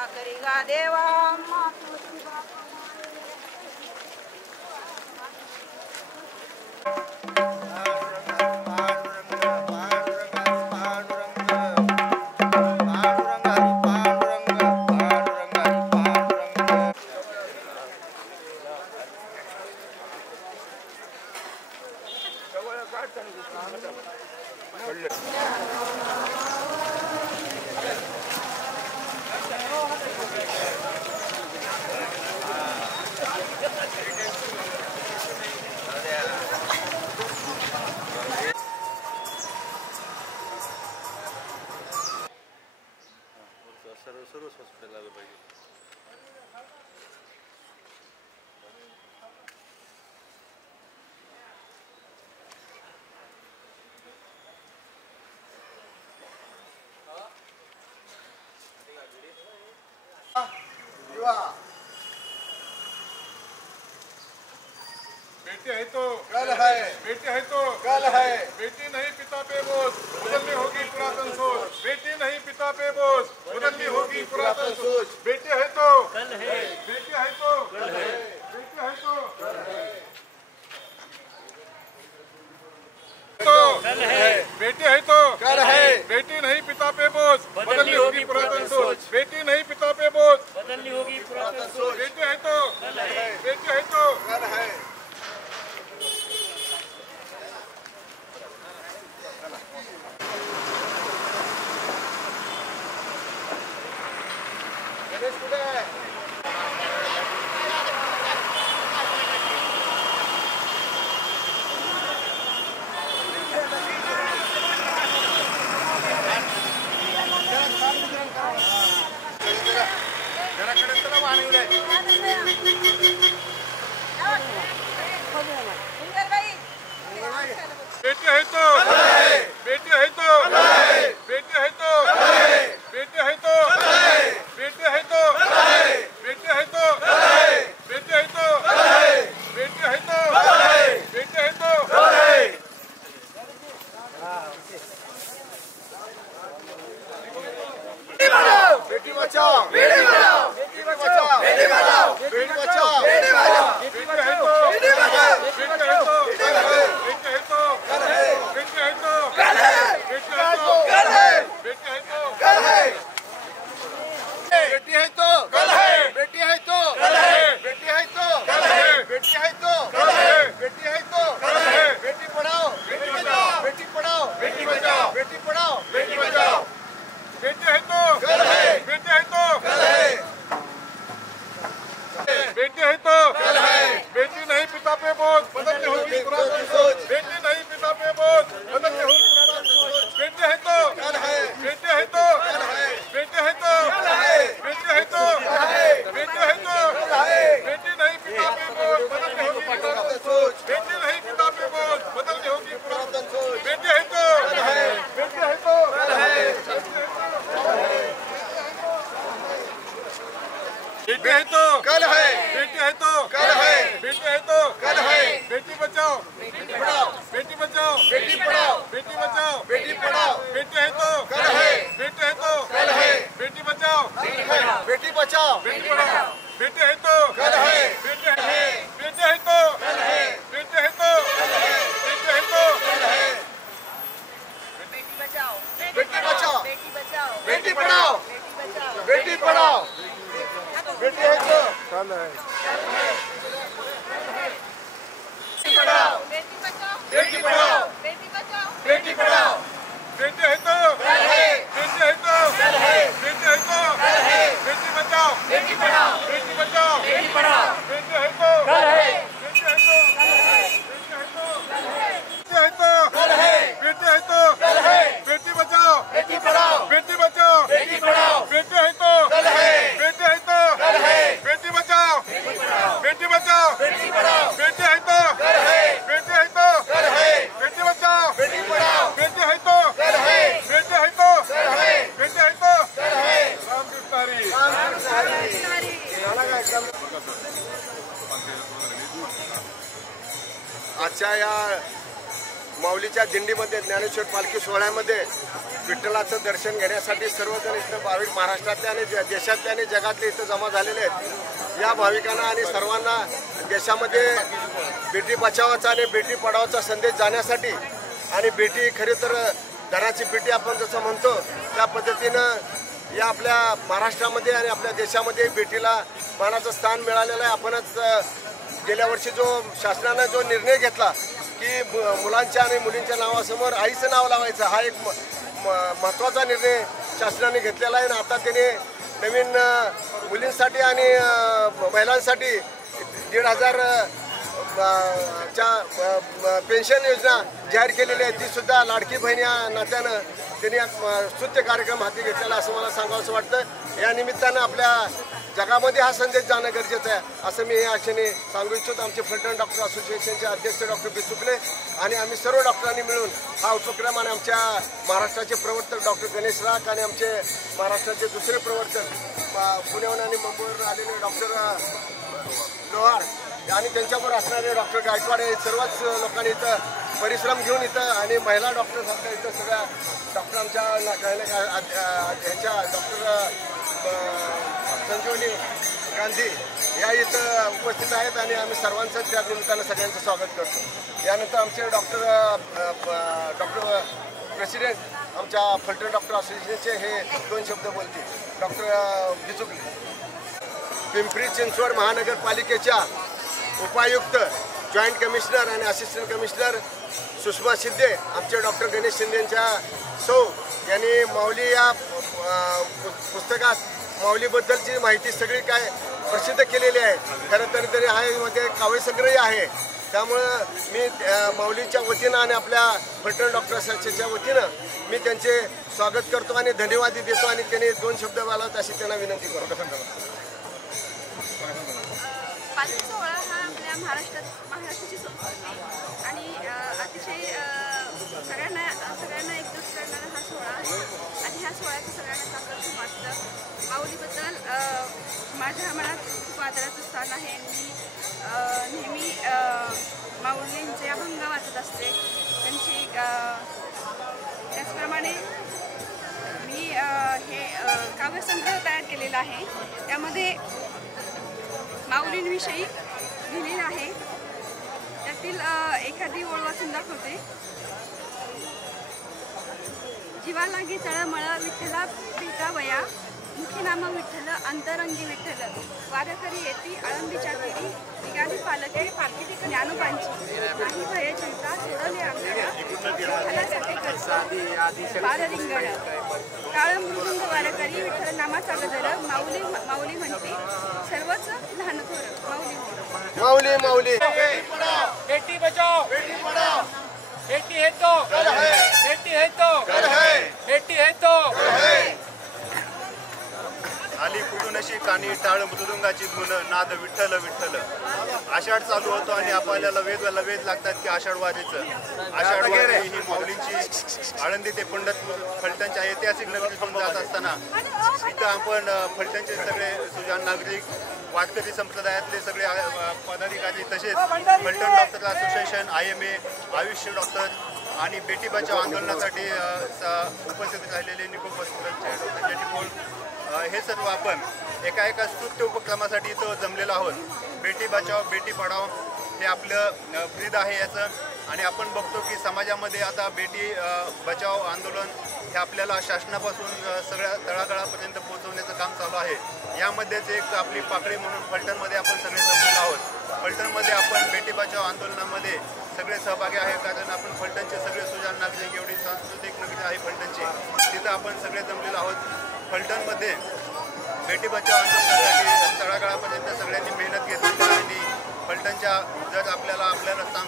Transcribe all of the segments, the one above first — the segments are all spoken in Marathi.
सेवा करेगा देवा माँ तुलसी बाबा। सर्वच हॉस्पिटल आलं पाहिजे. बेटी है तो कल है, बेटी है तो कल है, बेटी नहीं पिता पे बोझ बदलनी होगी पुरातन सोच, बेटी नहीं पिता पे बोझ बदलनी होगी पुरातन सोच, बेटी है तो कल है, बेटी है तो कल है, बेटी है तो कल है, कल है, बेटी है तो कल है, बेटी नहीं पिता पे बोझ बदलनी होगी पुरातन सोच, बेटी नहीं पिता पे बोझ बदलनी होगी पुरातन सोच, बेटी है तो कल है, बेटी है तो कल है. बेटी है तो बेटी है तो बेटी है तो बेटी है तो बेटी है तो बेटी है तो बेटी है तो बेटी है तो बेटी है तो बेटी बचाओ बेटी बचाओ बेटी बचाओ बेटी बचाओ बेटी बचाओ बेटी बचाओ बेटी है तो बेटी है तो बेटी है तो बेटी है तो कल है, बेटी है तो कल है, बेटी है तो कल है, बेटी है तो कल है, बेटी है तो कल है, बेटी है तो कल है, बेटी है तो कल है, बेटी है तो कल है, बेटी पढ़ाओ बेटी बचाओ, बेटी पढ़ाओ बेटी बचाओ, बेटी पढ़ाओ बेटी बचाओ, बेटी है तो कल है, बेटी है तो कल है, बेटी है तो कल है, बेटी नहीं पिता पे बोझ बदलनी होगी पुरातन सोच, बेटी नहीं पिता पे बोझ बदलनी होगी पुरातन सोच, बेटी है तो कल है, बेटी है तो कल है, बेटी है तो कल है, बेटी है तो कल है, बेटी है तो कल है, बेटी नहीं पिता पे बोझ बदलनी होगी पुरातन सोच, बेटी नहीं पिता पे बोझ बदलनी होगी पुरातन सोच, बेटी है तो कल है, बेटी है तो कल है, बेटी है तो कल है, बेटी है तो कल है, बेटी है तो कल है, बेटी बचाओ बेटी पढ़ाओ, बेटी बचाओ बेटी पढ़ाओ, बेटी बचाओ बेटी पढ़ाओ, बेटी है तो कल है, बेटी है तो कल है, बेटी बचाओ बेटी पढ़ाओ, बेटी पढ़ाओ, बेटी है तो कल है, बेटी है बेटी है तो कल है, बेटी है तो कल है, बेटी है तो कल है, बेटी बचाओ बेटी बचाओ बेटी बचाओ, बेटी पढ़ाओ बेटी पढ़ाओ, बेटी है तो कल है, बेटी पढ़ाओ बेटी बचाओ, बेटी पढ़ाओ बेटी बचाओ, बेटी पढ़ाओ, बेटी है तो कल है, बेटी है तो कल है, बेटी है तो कल है, बेटी बचाओ बेटी पढ़ाओ, बेटी बचाओ बेटी पढ़ाओ, बेटी है तो कल है, बेटी है तो कल है, बेटी है तो कल है, बेटी है तो कल है, बेटी है तो कल है, बेटी बचाओ बेटी पढ़ाओ, बेटी बचाओ बेटी पढ़ाओ, बेटी है तो कल है, बेटी है तो कल है, बेटी बचाओ बेटी बचाओ बेटी पढ़ाओ, बेटी है तो कल है, बेटी है तो कल है, बेटी बचाओ बेटी पढ़ाओ, बेटी है तो कल है, बेटी है तो कल है, बेटी है तो कल है, राम कृष्ण हरी आजच्या या माऊलीच्या दिंडीमध्ये ज्ञानेश्वर पालखी सोहळ्यामध्ये विठ्ठलाचं दर्शन घेण्यासाठी सर्वजण इथं भाविक महाराष्ट्रातले आणि देशातले आणि जगातले इथं जमा झालेले आहेत। या भाविकांना आणि सर्वांना देशामध्ये बेटी बचावाचा आणि बेटी पढावाचा संदेश जाण्यासाठी आणि बेटी खरी तर धनाची पेटी आपण जसं म्हणतो त्या पद्धतीनं या आपल्या महाराष्ट्रामध्ये आणि आपल्या देशामध्ये बेटीला मानाचं स्थान मिळालेलं आहे। आपणच गेल्या वर्षी जो शासनानं जो निर्णय घेतला की मुलांच्या आणि मुलींच्या नावासमोर आईचं नाव लावायचं, हा एक महत्त्वाचा निर्णय शासनाने घेतलेला आहे। आणि आता त्याने नवीन मुलींसाठी आणि महिलांसाठी 1,500 पेन्शन योजना जाहीर केलेली आहे। ती सुद्धा लाडकी बहीण या नात्यानं त्यांनी स्तुत्य कार्यक्रम हाती घेतलेला असं मला सांगावंसं वाटतं। या निमित्तानं आपल्या जगामध्ये हा संदेश जाणं गरजेचं आहे असं मी या क्षणी सांगू इच्छितो। आमचे फलटण डॉक्टर असोसिएशनचे अध्यक्ष डॉक्टर बिचुकले आणि आम्ही सर्व डॉक्टरांनी मिळून हा उपक्रम आणि आमच्या महाराष्ट्राचे प्रवर्तक डॉक्टर गणेश राख आणि आमचे महाराष्ट्राचे दुसरे प्रवर्तक पुण्याहून आणि मुंबईवरून आलेले डॉक्टर लोहार आणि त्यांच्याबरोबर असणारे डॉक्टर गायकवाड हे सर्वच लोकांनी इथं परिश्रम घेऊन इथं आणि महिला डॉक्टरसारख्या इथं सगळ्या डॉक्टरांच्या ह्याच्या डॉक्टर संजीवनी गांधी या इथं उपस्थित आहेत आणि आम्ही सर्वांचं त्या निमित्तानं सगळ्यांचं स्वागत करतो। यानंतर आमचे डॉक्टर प्रेसिडेंट आमच्या फलटण डॉक्टर असोसिएशनचे हे 2 शब्द बोलतील। डॉक्टर बिचुकले। पिंपरी चिंचवड महानगरपालिकेच्या उपायुक्त, जॉईंट कमिशनर आणि असिस्टंट कमिशनर सुषमा शिंदे, आमचे डॉक्टर गणेश शिंदेंच्या सौ यांनी माऊली या पुस्तकात माऊलीबद्दलची माहिती सगळी काय प्रसिद्ध केलेली आहे। खरं तर तरी हा मध्ये काव्यसंग्रही आहे। त्यामुळं मी माऊलीच्या वतीनं आणि आपल्या फलटण डॉक्टर असोसिएशनच्या वतीनं मी त्यांचे स्वागत करतो आणि धन्यवाद देतो आणि त्यांनी 2 शब्द बोलावेत अशी त्यांना विनंती करतो। पालखी सोहळा हा आपल्या महाराष्ट्राची संस्कृती आणि अतिशय सगळ्यांना एकजूट करणारा हा सोहळा आहे आणि ह्या सोहळ्याचं सगळ्यांना चांगलं खूप वाटतं। माऊलीबद्दल माझ्या मनात खूप आदराचं स्थान आहे। मी नेहमी माऊलींचे अभंग वाचत असते त्यांची। त्याचप्रमाणे मी हे काव्यसंग्रह तयार केलेला आहे, त्यामध्ये माऊलींविषयी लिहिलेलं आहे। त्यातील एखादी ओळ वाचून दाखवते। जीवा लागी तळमळ विठ्ठला भेटावया, मुखी नाम विठ्ठल अंतरंगी विठ्ठल, वारकरी येती आळंदीच्या तीरी, निघाली पालके ज्ञानोबांची, नाही भय चिंता सोडले अंगण, विठ्ठलासाठी करता पार रिंगण, काळ मृदुंग वारकरी विठ्ठल नामाचा गजर, माऊली माऊली म्हणते सर्वच लहान थोर, माऊली माऊली माऊली। बेटी बचाओ बेटी पढ़ाओ, बेटी है तो घर है, बेटी है तो घर है, बेटी है तो घर है। आली कुठून अशी कानी टाळ मृदुंगाची धुन, नाद विठ्ठल विठ्ठल। आषाढ चालू होतो आणि आपल्याला वेद लागतात की आषाढ वारीचं। आषाढ वारी ही माऊलींची आळंदी ते पंढरपूर फलटणच्या ऐतिहासिक नगरीतून जात असताना इथं आपण फलटणचे सगळे सुजाण नागरिक, वारकरी संप्रदायातले सगळे पदाधिकारी तसेच फलटण डॉक्टर असोसिएशन, IMA, आयुष्य डॉक्टर आणि बेटी बचाव आंदोलनासाठी उपस्थित राहिलेले निकोप हॉस्पिटलचे डॉक्टर जेटी हे सर्व आपण एका स्तुत्य उपक्रमासाठी इथं जमलेलो आहोत। बेटी बचाव बेटी पढाओ हे आपलं ब्रीद आहे याचं आणि आपण बघतो की समाजामध्ये आता बेटी बचाव आंदोलन हे आपल्याला शासनापासून सगळ्या तळागाळापर्यंत पोहोचवण्याचं काम चालू आहे। यामध्येच एक आपली पाकळी म्हणून फलटणमध्ये आपण सगळे जमलेलो आहोत। फलटणमध्ये आपण बेटी बचाव आंदोलनामध्ये सगळे सहभागी आहे, कारण आपण फलटणचे सगळे सुजाण नागरिक, एवढी सांस्कृतिक नगरी आहे फलटणची, तिथं आपण सगळे जमलेलो आहोत। फलटणमध्ये बेटी बचाव आंदोलनासाठी तळागाळापर्यंत सगळ्यांनी मेहनत घेतली आणि फलटणच्या जर आपल्याला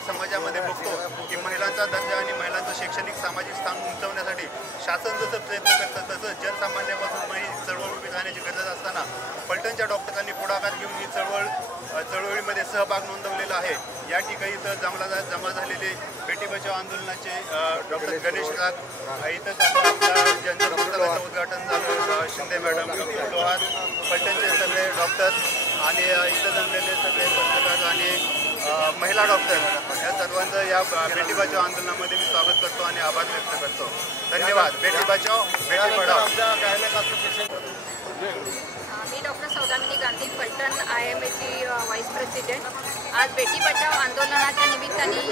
समाजामध्ये बघतो की महिलांचा दर्जा आणि महिलांचं शैक्षणिक सामाजिक स्थान उंचवण्यासाठी शासन जसं प्रयत्न करतं तसंच जनसामान्यापासून ही चळवळ उभी राहण्याची गरज असताना फलटणच्या डॉक्टरांनी पुढाकार घेऊन ही चळवळीमध्ये सहभाग नोंदवलेला आहे। या ठिकाणी इथं जमा झालेले बेटी बचाव आंदोलनाचे डॉक्टर गणेश राख, इथं जनसंपर्काचं उद्घाटन झालं, शिंदे मॅडम, डॉक्टर लोहार, फलटणचे सगळे डॉक्टर आणि इथं जमलेले सगळे पत्रकार आणि महिला डॉक्टर या सर्वांचं या बेटी बचाव आंदोलनामध्ये मी स्वागत करतो आणि आभार व्यक्त करतो. धन्यवाद. बेटी बचाव बेटी पढाओ. मी डॉक्टर सौदामिनी गांधी, फलटण IMAची व्हाईस प्रेसिडेंट. आज बेटी बचाव आंदोलनाच्या निमित्ताने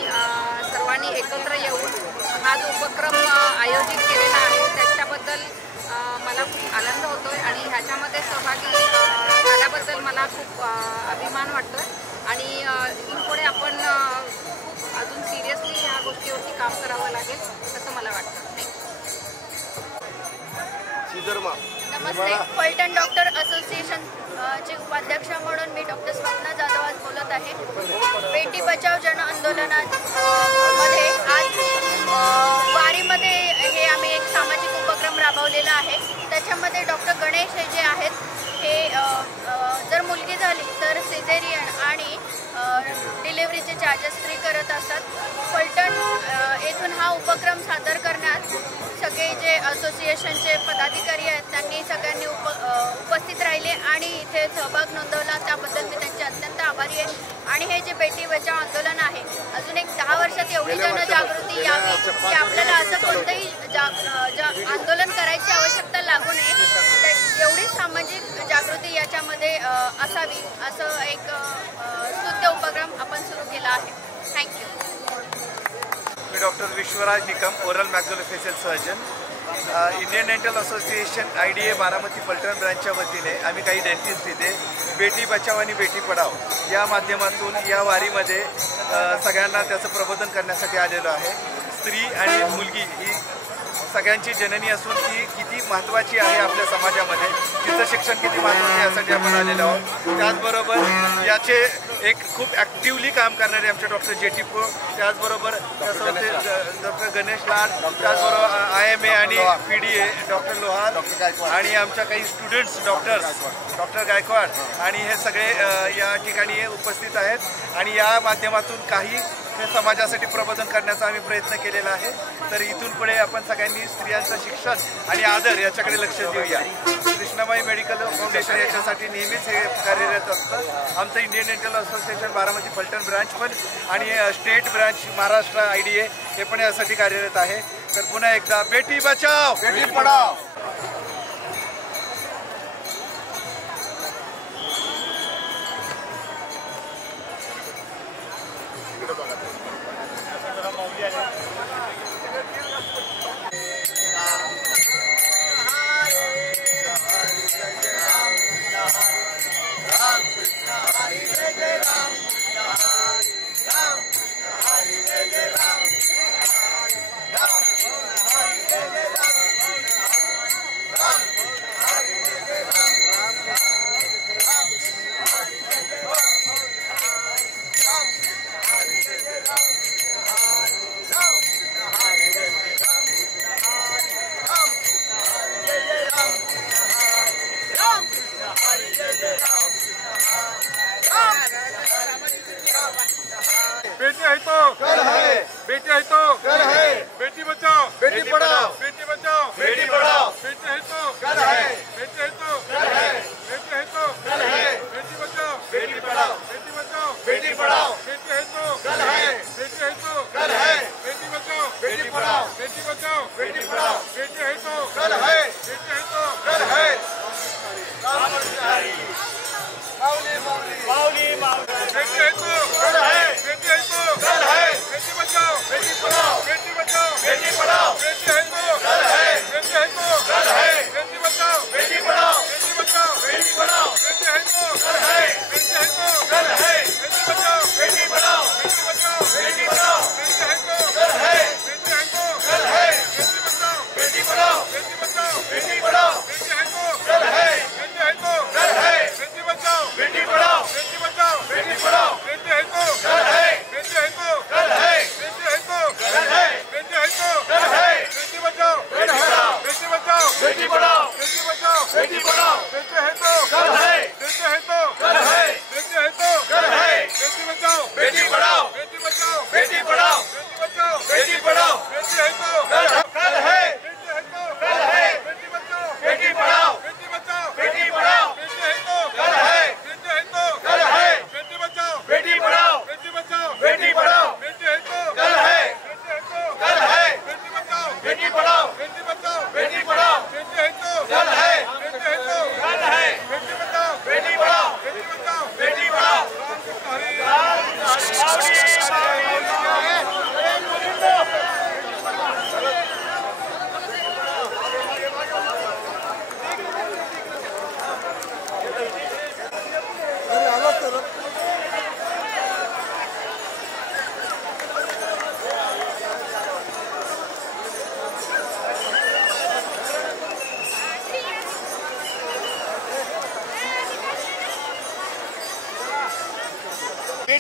सर्वांनी एकत्र येऊन हा जो उपक्रम आयोजित केलेला आहे त्याच्याबद्दल मला खूप आनंद होतोय आणि ह्याच्यामध्ये सहभागी झाल्याबद्दल मला खूप अभिमान वाटतोय आणि इथून पुढे आपण खूप अजून सिरियसली ह्या गोष्टीवरती काम करावं लागेल असं मला वाटतं. नमस्ते. फलटण डॉक्टर असोसिएशन चे उपाध्यक्ष म्हणून मी डॉक्टर स्वप्ना जाधव आज बोलत आहे. बेटी बचाव जन आंदोलनात मध्ये आज वारीमध्ये हे आम्ही एक सामाजिक उपक्रम राबवलेला आहे. त्याच्यामध्ये डॉक्टर गणेश हे जे आहेत हे जर मुलगी झाली तर सिझेरियन आणि डिलिव्हरीचे चार्जेस फ्री करत असतात. फलटण येथून हा उपक्रम सादर करण्यात सगळे जे असोसिएशनचे पदाधिकारी आहेत त्यांनी सगळ्यांनी उपस्थित राहिले आणि इथे सहभाग नोंदवला. त्याबद्दल मी त्यांचे अत्यंत आभारी आहे. आणि हे जे बेटी बचाव आंदोलन आहे अजून एक 10 वर्षात एवढी जनजागृती यावी की आपल्याला असं कोणतंही आंदोलन करायची आवश्यकता लागू नये. एवढी सामाजिक जागृती याच्यामध्ये असावी असं एक स्तुत्य उपक्रम आपण सुरू केला आहे. थँक्यू. मी doctor Vishwaraj Nikam, oral maxillofacial surgeon. Indian dental association IDA Baramati Phaltan ब्रँचच्या वतीने आम्ही काही डेंटिस्ट तिथे बेटी बचाव आणि बेटी पढाओ या माध्यमातून या वारीमध्ये सगळ्यांना त्याचं प्रबोधन करण्यासाठी आलेलो आहे. स्त्री आणि मुलगी ही सगळ्यांची जननी असून ती किती महत्त्वाची आहे आपल्या समाजामध्ये, तिचं शिक्षण किती महत्त्वाचं आहे यासाठी आपण आलेलो आहोत. त्याचबरोबर याचे एक खूप ॲक्टिव्हली काम करणारे आमचे डॉक्टर JT Pro, त्याचबरोबर डॉक्टर गणेश लाड, त्याचबरोबर IMA आणि PDA डॉक्टर लोहार आणि आमच्या काही स्टुडंट्स डॉक्टर गायकवाड आणि हे सगळे या ठिकाणी उपस्थित आहेत आणि या माध्यमातून काही समाजासाठी प्रबोधन करण्याचा आम्ही प्रयत्न केलेला आहे. तर इथून पुढे आपण सगळ्यांनी स्त्रियांचं शिक्षण आणि आदर याच्याकडे लक्ष देऊया. कृष्णाबाई मेडिकल फाउंडेशन याच्यासाठी नेहमीच हे कार्यरत असतं. आमचं Indian dental association Baramati Phaltan branch पण आणि स्टेट ब्रांच महाराष्ट्र IDA हे पण यासाठी कार्यरत आहे. तर पुन्हा एकदा बेटी बचाव बेटी पढाओ. बेटी है तो कल है, बेटी है तो कल है, बेटी बचाओ बेटी पढ़ाओ, बेटी बचाओ बेटी पढ़ाओ, बेटी है तो कल है, बेटी है तो कल है, बेटी है तो कल है, बेटी बचाओ बेटी पढ़ाओ, बेटी बचाओ बेटी पढ़ाओ, बेटी है तो कल है, बेटी है तो कल है, बेटी बचाओ बेटी पढ़ाओ, बेटी बचाओ बेटी पढ़ाओ, बेटी है तो कल है, बेटी है तो कल है. माऊली बेटी है तो कल है, बेटी है तो कल है, बेटी बचाओ बेटी पढ़ाओ, बेटी बचाओ बेटी पढ़ाओ, बेटी है तो कल है, बेटी है तो कल है, बेटी बचाओ बेटी पढ़ाओ, बेटी बचाओ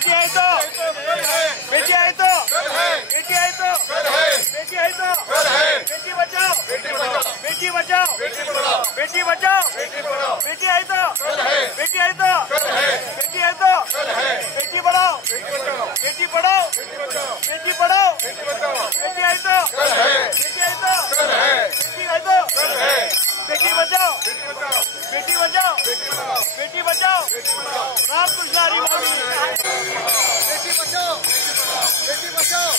बेटी है तो बेटी है तो बेटी है तो बेटी है तो बेटी बचाओ बेटी बचाओ बेटी बचाओ बेटी है तो बेटी है तो बेटी है तो बेटी पढ़ाओ बेटी पढ़ाओ बेटी पढ़ाओ बेटी है तो बेटी है तो बेटी है तो बेटी बचाओ बेटी बचाओ बेटी बचाओ रामकृष्ण हरी माऊली बेटी बचाओ बेटी बचाओ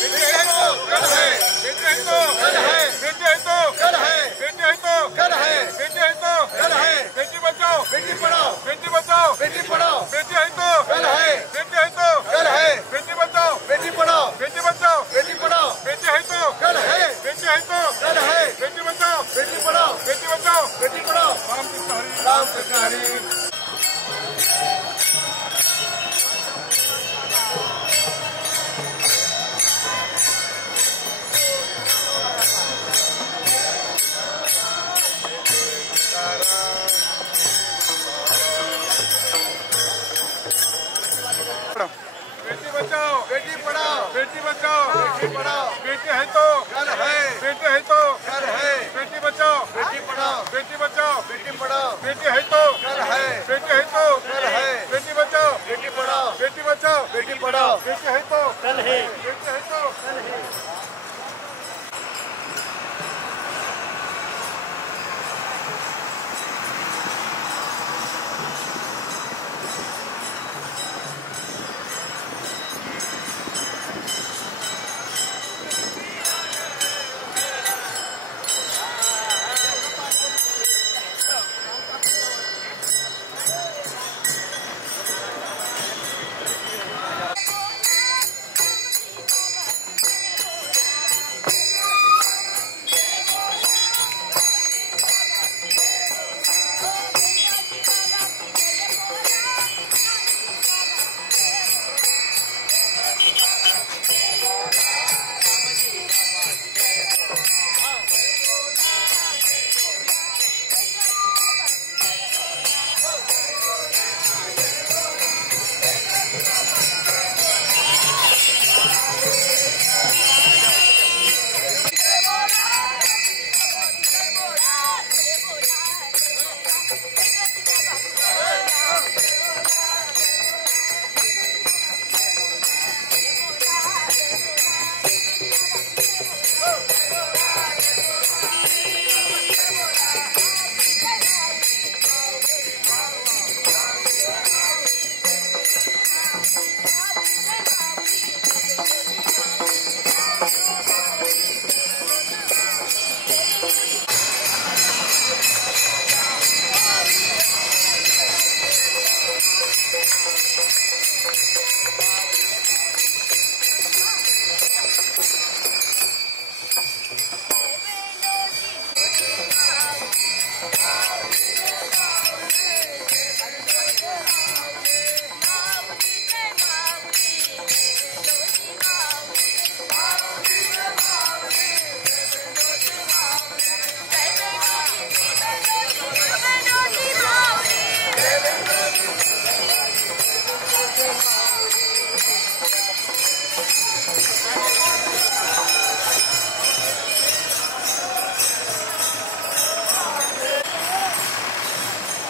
बेटी है तो कल है बेटी है तो कल है बेटी है तो कल है बेटी है तो कल है बेटी है तो कल है बेटी बचाओ बेटी पढ़ाओ बेटी बचाओ बेटी पढ़ाओ बेटी है तो कल है बेटी है तो कल है बेटी बचाओ बेटी पढ़ाओ बेटी बचाओ बेटी पढ़ाओ बेटी है तो कल है बेटी है तो कल है बेटी बचाओ बेटी पढ़ाओ बेटी बचाओ बेटी पढ़ाओ रामकृष्ण हरी बेटी बचाओ बेटी पढ़ाओ बेटी बचाओ बेटी पढ़ाओ बेटी है तो कल है बेटी है तो कल है बेटी बचाओ बेटी पढ़ाओ बेटी बचाओ बेटी पढ़ाओ बेटी है तो कल है बेटी है तो कल है बेटी बचाओ बेटी पढ़ाओ बेटी बचाओ बेटी पढ़ाओ बेटी है तो कल है बेटी है तो कल है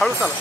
हळू चाला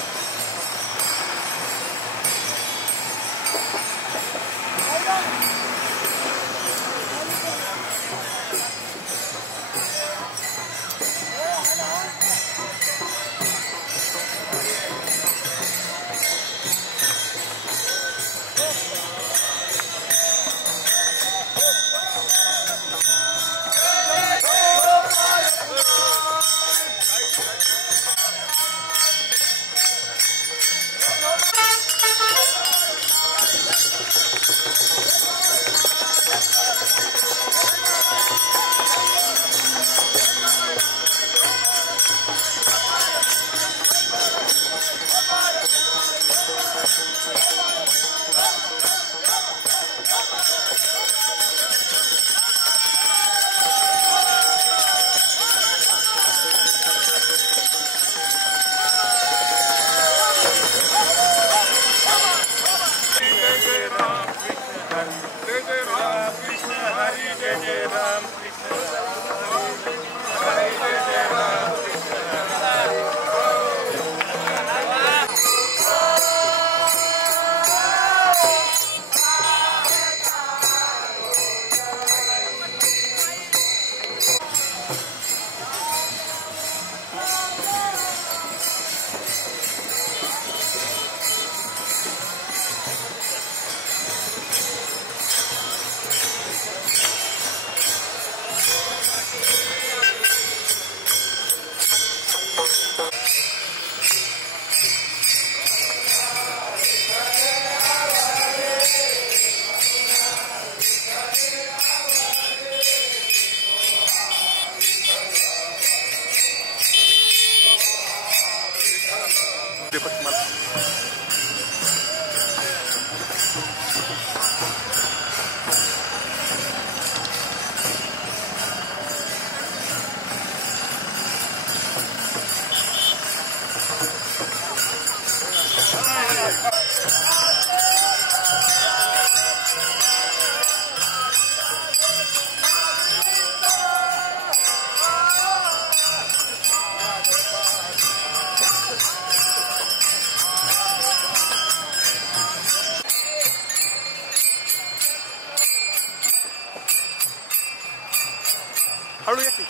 हळू येते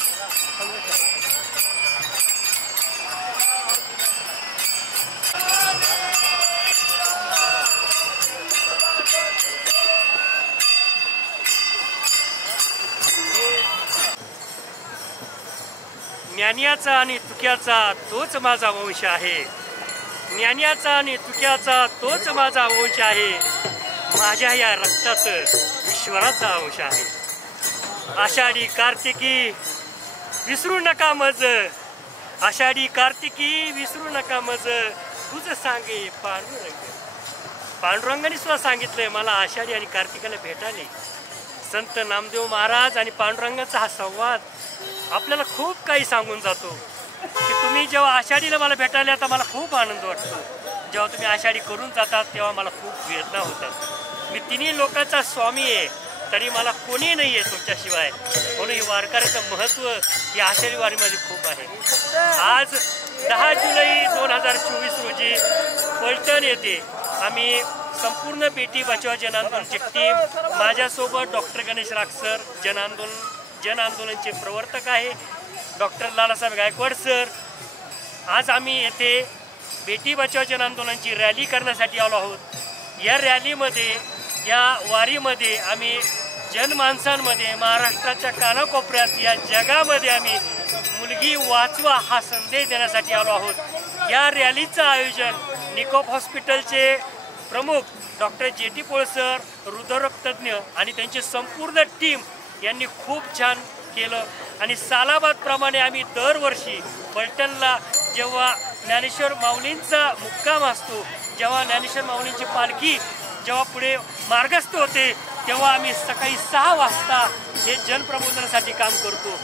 ज्ञानियाचा आणि तुक्याचा तोच माझा वंश आहे. ज्ञानियाचा आणि तुक्याचा तोच माझा वंश आहे. माझ्या या रक्तात ईश्वराचा अंश आहे. आषाढी कार्तिकी विसरू नका मज. आषाढी कार्तिकी विसरू नका मज. तुझं सांगे पांडुरंग. पांडुरंगाने सुद्धा सांगितलंय मला आषाढी आणि कार्तिकाला भेटायला. संत नामदेव महाराज आणि पांडुरंगाचा हा संवाद आपल्याला खूप काही सांगून जातो की तुम्ही जेव्हा आषाढीला मला भेटायला येता मला खूप आनंद वाटतो. जेव्हा तुम्ही आषाढी करून जातात तेव्हा मला खूप वेदना होतात. मी तिन्ही लोकांचा स्वामी आहे तरी मला कोणी नाही आहे तुमच्याशिवाय. म्हणून ही वारकऱ्याचं महत्त्व या आषाढी वारीमध्ये खूप आहे. आज 10 जुलै 2024 रोजी फलटण येथे आम्ही संपूर्ण बेटी बचाव जन आंदोलनची टीम, माझ्यासोबत डॉक्टर गणेश राक्षर जन आंदोलनचे प्रवर्तक आहे डॉक्टर लालासाहेब गायकवाड सर. आज आम्ही येथे बेटी बचाव जन आंदोलनची रॅली करण्यासाठी आलो आहोत. या रॅलीमध्ये या वारीमध्ये आम्ही जनमानसांमध्ये महाराष्ट्राच्या कानाकोपऱ्यात या जगामध्ये आम्ही मुलगी वाचवा हा संदेश देण्यासाठी आलो आहोत. या रॅलीचं आयोजन निकोप हॉस्पिटलचे प्रमुख डॉक्टर JT पोळ सर, हृदयरोगतज्ञ आणि त्यांची संपूर्ण टीम यांनी खूप छान केलं. आणि सालाबादप्रमाणे आम्ही दरवर्षी फलटणला जेव्हा ज्ञानेश्वर माऊलींचा मुक्काम असतो, जेव्हा ज्ञानेश्वर माऊलींची पालखी जेव्हा पुढे मार्गस्थ होते तेव्हा आम्ही सकाळी 6 वाजता हे जनप्रबोधनासाठी काम करतो.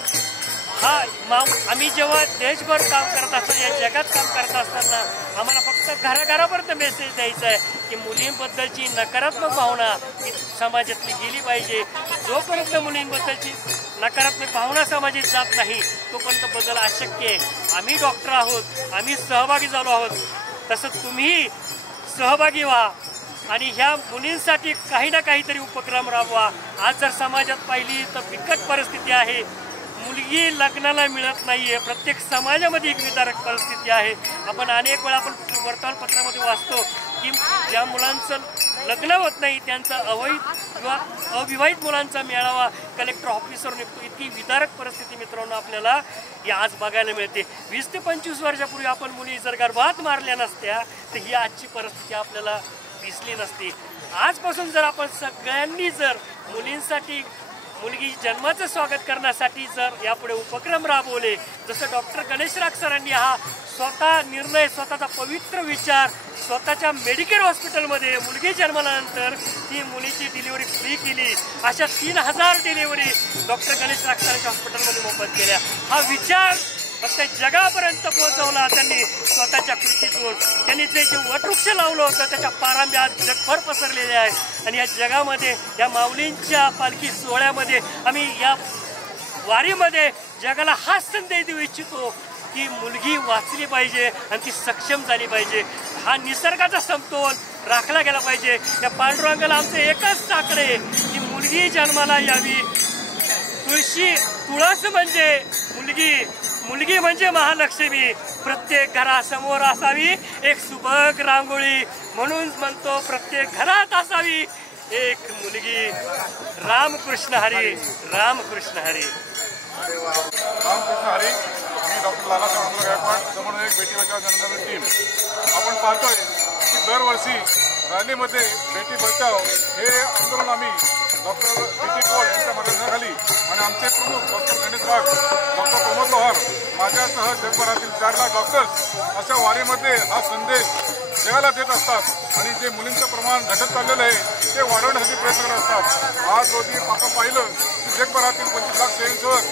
आम्ही जेव्हा देशभर काम करत असताना या जगात काम करत असताना आम्हाला फक्त घराघरापर्यंत मेसेज द्यायचा आहे की मुलींबद्दलची नकारात्मक भावना ही समाजातली गेली पाहिजे. जोपर्यंत मुलींबद्दलची नकारात्मक भावना समाजात जात नाही तोपर्यंत बदल अशक्य आहे. आम्ही डॉक्टर आहोत, आम्ही सहभागी झालो आहोत, तसं तुम्ही सहभागी व्हा आणि ह्या मुलींसाठी काही ना काहीतरी उपक्रम राबवा. आज जर समाजात पाहिली तर बिकट परिस्थिती आहे. मुलगी लग्नाला मिळत नाहीये. प्रत्येक समाजामध्ये एक विदारक परिस्थिती आहे. आपण अनेक वेळा आपण वर्तमानपत्रामध्ये वाचतो की ज्या मुलांचं लग्न होत नाही त्यांचा अवैध किंवा अविवाहित मुलांचा मेळावा कलेक्टर ऑफिसवर निघतो. इतकी विदारक परिस्थिती मित्रांनो आपल्याला या आज बघायला मिळते. 20 ते 25 वर्षापूर्वी आपण मुली जर गर्भात मारल्या नसत्या तर ही आजची परिस्थिती आपल्याला दिसली नसती. आजपासून जर आपण सगळ्यांनी जर मुलींसाठी मुलगी जन्माचं स्वागत करण्यासाठी जर यापुढे उपक्रम राबवले, जसं डॉक्टर गणेश राक्षरांनी हा स्वतः निर्णय, स्वतःचा पवित्र विचार स्वतःच्या मेडिकेअर हॉस्पिटलमध्ये मुलगी जन्मानंतर ती मुलीची डिलिव्हरी फ्री केली. अशा 3000 डिलिव्हरी डॉक्टर गणेश राक्षरांच्या हॉस्पिटलमध्ये मोफत केल्या. हा विचार फक्त जगापर्यंत पोहोचवला त्यांनी स्वतःच्या कृतीतून. त्यांनी जे वटवृक्ष लावलं होतं त्याच्या पारंब्या जगभर पसरलेले आहेत. आणि या जगामध्ये या माऊलींच्या पालखी सोहळ्यामध्ये आम्ही या वारीमध्ये जगाला हा संदेश देऊ इच्छितो की मुलगी वाचली पाहिजे आणि ती सक्षम झाली पाहिजे. हा निसर्गाचा समतोल राखला गेला पाहिजे. या पांडुरंगाला आमचं एकच साकडे की मुलगी जन्माला यावी. तुळस म्हणजे मुलगी, मुलगी म्हणजे महालक्ष्मी. प्रत्येक घरासमोर असावी एक सुबक रांगोळी. म्हणून म्हणतो प्रत्येक घरात असावी एक मुलगी. रामकृष्ण हरी, रामकृष्ण हरी. रामकृष्ण हरी. मी डॉक्टर लालासाहेब गायकवाड समोर एक बेटी बचाव जन टीम. आपण पाहतोय की दरवर्षी रॅलीमध्ये बेटी बचाव हे आंदोलन आम्ही डॉक्टर JT पोळ यांच्या मार्गदर्शनाखाली आणि आमचे प्रमुख डॉक्टर गणेश वाघ, डॉक्टर प्रमोद लोहार माझ्यासह जगभरातील 4 लाख डॉक्टर्स अशा वारीमध्ये हा संदेश जगाला देत असतात आणि जे मुलींचं प्रमाण घटत चाललेलं आहे ते वाढवण्यासाठी प्रयत्न करत असतात. आज रोजी आपण पाहिलं की जगभरातील 25 लाख स्वयंसेवक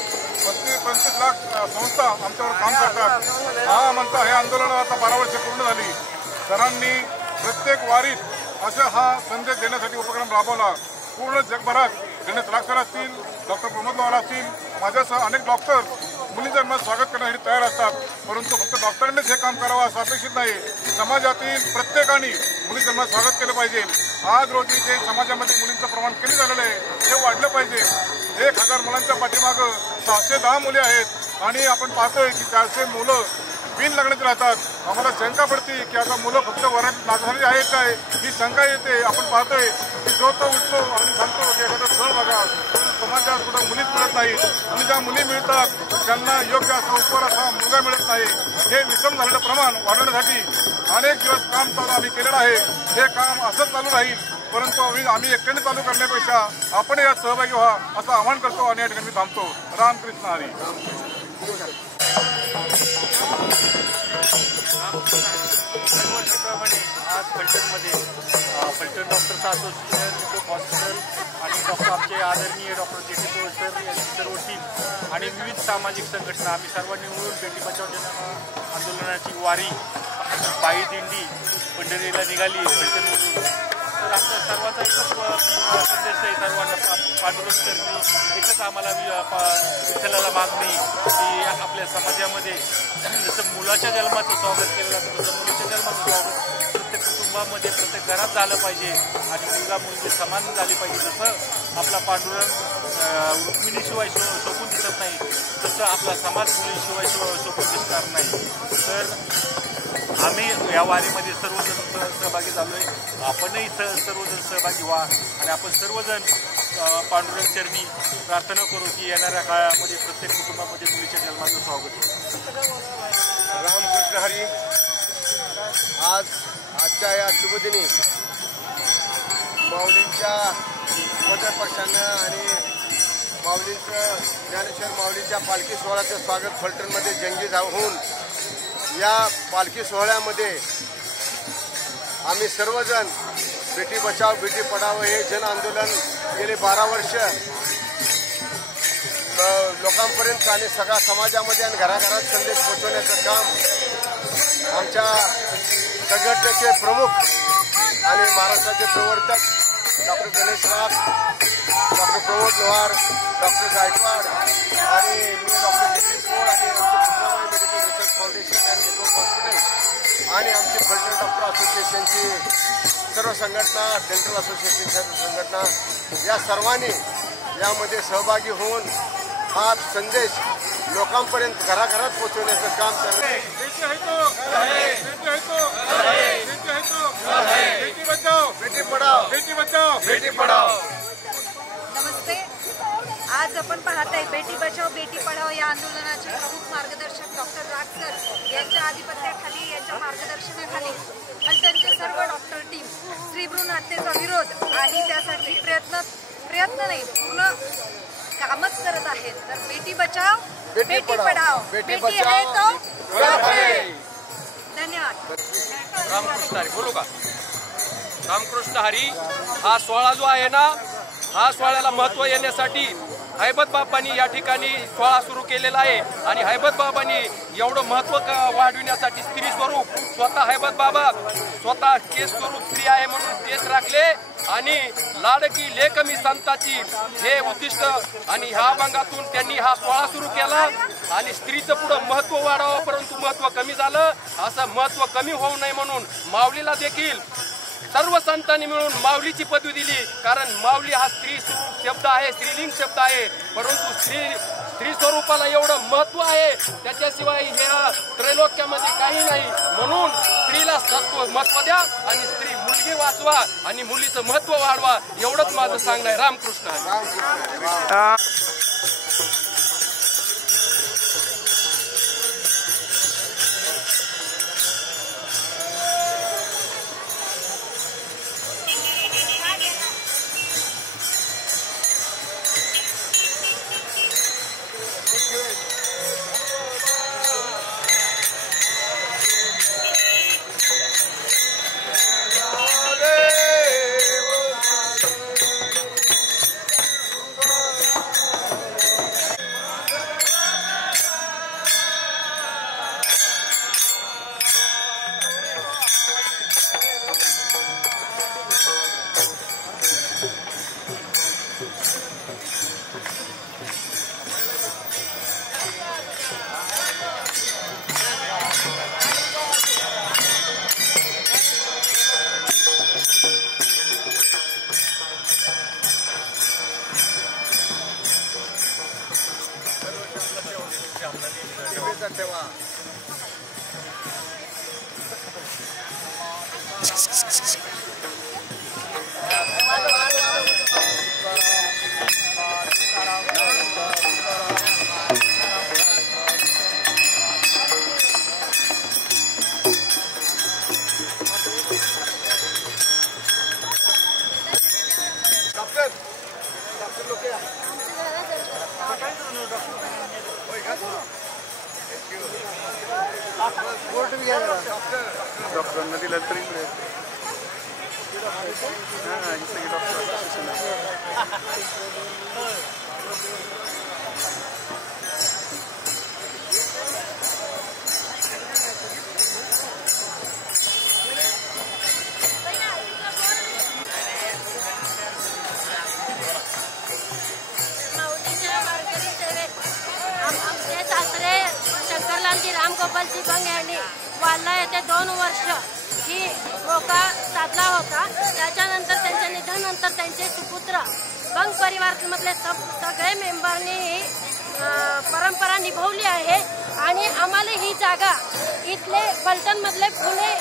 25 लाख संस्था आमच्यावर काम करतात. हा म्हणता हे आंदोलन आता 12 वर्ष पूर्ण झाली. सरांनी प्रत्येक वारीत असा हा संदेश देण्यासाठी उपक्रम राबवला. पूर्ण जगभरात गणेश राक्षर असतील, डॉक्टर प्रमोद लोहार असतील, माझ्यासह अनेक डॉक्टर मुलींचं मत स्वागत करण्यासाठी तयार असतात. परंतु फक्त डॉक्टरांनीच हे काम करावं असं अपेक्षित नाही. समाजातील प्रत्येकाने मुलींचं मत स्वागत केलं पाहिजे. आज रोजी जे समाजामध्ये मुलींचं प्रमाण कमी झालेलं आहे हे वाढलं पाहिजे. 1000 मुलांच्या पाठीमागं 610 मुली आहेत आणि आपण पाहतोय की 400 मुलं बिन लग्नाचे राहतात. आम्हाला शंका पडते की आता मुलं फक्त वरात नाचणारी आहेत काय, ही शंका येते. आपण पाहतोय की जो तो उठतो आणि सांगतो की एखादं स्थळ बघा, समाजात कुठं मुलीच मिळत नाहीत आणि ज्या मुली मिळतात त्यांना योग्य असा उपवर असा मुलगा मिळत नाही. हे विषम झालेलं प्रमाण वाढवण्यासाठी अनेक दिवस काम चालू आम्ही केलेलं आहे. हे काम असंच चालू राहील, परंतु आम्ही एकट्याने चालू करण्यापेक्षा आपण यात सहभागी व्हा असं आवाहन करतो आणि या ठिकाणी मी थांबतो. रामकृष्ण हरी. दरवर्षीप्रमाणे आज फलटणमध्ये फलटण डॉक्टर्स असोसिएशन हॉस्पिटल आणि आमचे आदरणीय डॉक्टर जे.टी. सर यांची सर्व टीम आणि विविध सामाजिक संघटना आम्ही सर्वांनी मिळून बेटी बचाव जन आंदोलनाची वारी पायी दिंडी पंढरीला निघाली फलटणमधून. तर आमच्या सर्वांचा एकच संदेश आहे, सर्वांना पांडुरंग करणे एकच आम्हाला विठ्ठलाला मागणी की आपल्या समाजामध्ये जसं मुलाच्या जन्माचं स्वागत केलं जातं तसं मुलीच्या जन्माचं स्वागत प्रत्येक कुटुंबामध्ये प्रत्येक घरात झालं पाहिजे आणि मुलगा मुलगी समान झाली पाहिजे. जसं आपला पांडुरंग रुक्मिणीशिवाय शोभून दिसत नाही तसं आपला समाज मुलीशिवाय शोभून दिसणार नाही. तर आम्ही या वारीमध्ये सर्वजण सहभागी झालो आहे. आपणही सर्वजण सहभागी व्हा आणि आपण सर्वजण पांडुरंग चरणी प्रार्थना करू की येणाऱ्या काळामध्ये प्रत्येक कुटुंबामध्ये मुलीच्या जन्माचं स्वागत होतं. रामकृष्ण हरी. आजच्या या शुभदिनी माऊलींच्या पदस्पर्शानं आणि माऊलींचं ज्ञानेश्वर माऊलींच्या पालखी सोहळ्याचं स्वागत फलटणमध्ये जंगी होऊन या पालखी सोहळ्यामध्ये आम्ही सर्वजण बेटी बचाव बेटी पढाओ हे जन आंदोलन गेले 12 वर्ष लोकांपर्यंत आणि सगळ्या समाजामध्ये आणि घराघरात संदेश पोहोचवण्याचं काम आमच्या संघटनेचे प्रमुख आणि महाराष्ट्राचे प्रवर्तक डॉक्टर गणेश वाघ, डॉक्टर प्रमोद लोहार, डॉक्टर गायकवाड आणि मी डॉक्टर जे.टी. पोळ आणि आमचे medical research foundation and network hospital आणि आमची फलटण डॉक्टर असोसिएशनची सर्व संघटना, डेंटल असोसिएशन सर्व संघटना या सर्वांनी यामध्ये सहभागी होऊन हा संदेश लोकांपर्यंत घराघरात पोहोचवण्याचं काम करत आहे. बेटी पढाओ बेटी पढाओ. नमस्ते. आज आपण पाहत आहे बेटी बचाव बेटी पढाओ या आंदोलनाचे प्रमुख मार्गदर्शक डॉक्टर राक्षर यांच्या आधिपत्याखाली, यांच्या मार्गदर्शनाखाली फलटणचे सर्व डॉक्टर टीम स्त्री भ्रूण हत्येचा विरोध आणि त्यासाठी प्रयत्न नाही पूर्ण कामच करत आहेत. तर बेटी बचाव बेटी पढाओ बेटी है तो सब है. धन्यवाद. रामकृष्ण हरी. बोलू का? रामकृष्ण हरी. हा सोहळा जो आहे ना, हा सोहळ्याला महत्त्व येण्यासाठी हैबत बाबांनी या ठिकाणी सोहळा सुरू केलेला आहे आणि हैबत बाबांनी एवढं महत्त्व वाढविण्यासाठी स्त्री स्वरूप स्वतः हैबत बाबा स्वतः केस स्वरूप स्त्री आहे म्हणून केस राखले आणि लाडकी लेकमी संताची हे उद्दिष्ट आणि ह्या भागातून त्यांनी हा सोहळा सुरू केला आणि स्त्रीचं पुढं महत्त्व वाढावं परंतु महत्त्व कमी झालं. असं महत्त्व कमी होऊ नये म्हणून माऊलीला देखील सर्व संतांनी मिळून माऊलीची पदवी दिली. कारण माऊली हा स्त्री शब्द आहे, स्त्रीलिंग शब्द आहे, परंतु स्त्री स्वरूपाला एवढं महत्त्व आहे त्याच्याशिवाय ह्या त्रैलोक्यामध्ये काही नाही. म्हणून स्त्रीला महत्त्व द्या आणि स्त्री मुलगी वाचवा आणि मुलीचं महत्त्व वाढवा एवढंच माझं सांगणं आहे. रामकृष्ण. डॉक्टरांना दिलं तरी हां सगळे डॉक्टर आमचे सासरे शंकरलालजी रामगोपालजी बंग यांनी वाल्ला येथे 2 वर्ष ही मोका साधला होता. त्याच्यानंतर त्यांच्या निधनानंतर त्यांचे सुपुत्र बंग परिवारामधले सगळे मेंबरनी ही परंपरा निभावली आहे आणि आम्हाला ही जागा इथले फलटणमधले फुले